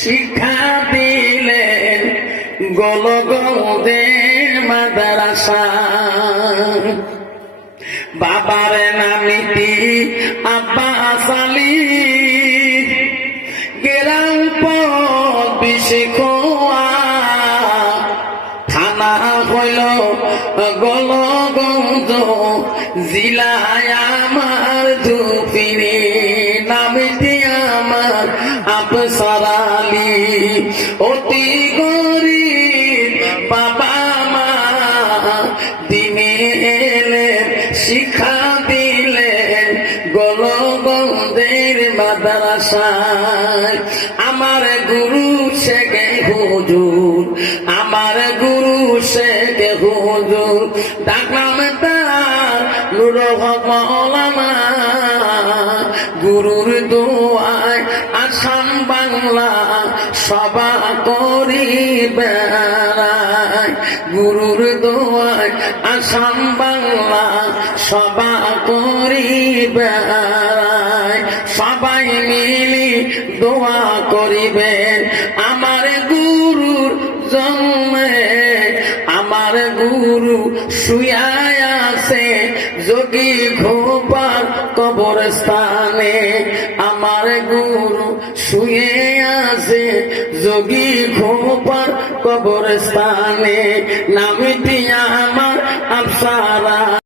শিক্ষা দিলেন গোলগৌদের মাদ্রাসা। বাবার নামিতি আব্বাস আলী। গেলাম বিশে খোয়া থানা হইল গলগঞ্জ জিলায় আমার আপসারালি অতি গরিব বাবা মা দিনে এলেন শিক্ষা দিলেন গলগন্ধের মাদ্রাসায়। আমার গুরু শেখে হুজুর, আমার গুরু শেখে হুজুর। ডাকলাম তার নুর হক মৌলানা, গুরুর আসাম বাংলা সবা করি বেড়ায় গুরুর দোয়ায় আসাম বাংলা সবা করি বেড়ায় সবাই মিলি দোয়া করিবেন। গুরু শুয়ায় আছে। যোগী ঘোপার কবরস্থানে আমার গুরু শুয়ে আছে যোগী ঘোপার কবরস্থানে নামিটি আমার